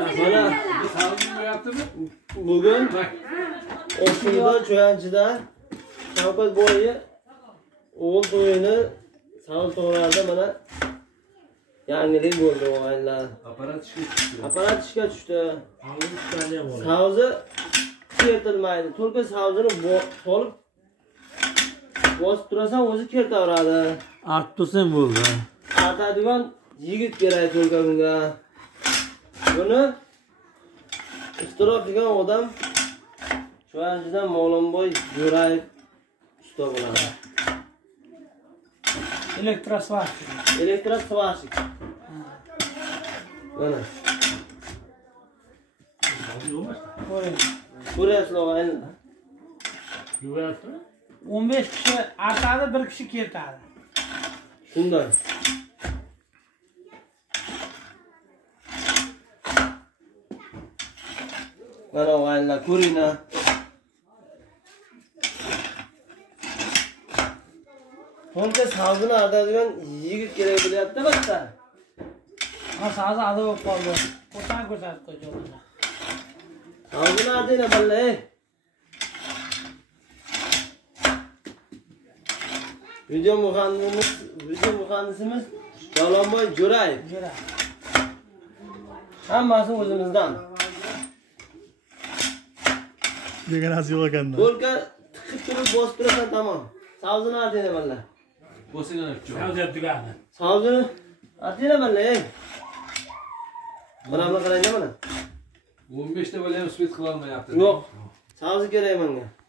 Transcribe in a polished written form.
Mana bugun Osmonda Cho'yanchida Shavkat boyi o'g'il to'yini savol to'g'rilarida mana yangilik bo'ldi o'g'aylar. Apparat ishga tushdi. Savzi kertilmaydi. To'lka savzini solib bosib turasan o'zi kertaveradi. Arttursam bo'ldi. Artadigan yigit kerak to'lka bunga. Buni ixtiro qilgan odam Cho'yanchidan Mo'g'lonboy Jo'rayev usta bo'ladi. Elektrosvashik. Mana. Ko'ryapsizlar o'g'aylar. 15 kishi artadi, 1 kishi kertadi. Shunday. Mana o'g'aylar ko'ringlar. To'lka savzini artadigan yigit kerak bo'lyapti bitta. Ha, savzi ado bo'lib qoldi. Ko'rsatib qo'ydi. Savzini artinglar balla. Video muhandisimiz Mo'g'lonboy Jo'rayev. Hammasi o'zimizdan. Degan az yo'q ekanda. To'lka tiqib turib bosib turasan tamom. Savzini artinglar balla. Bo'singlar Savzi tugadi. Savzini artinglar balla. Mana buni qaranglar mana. 15 ta bola ham split qila olmayapti. Yo'q. Savzi kerak menga.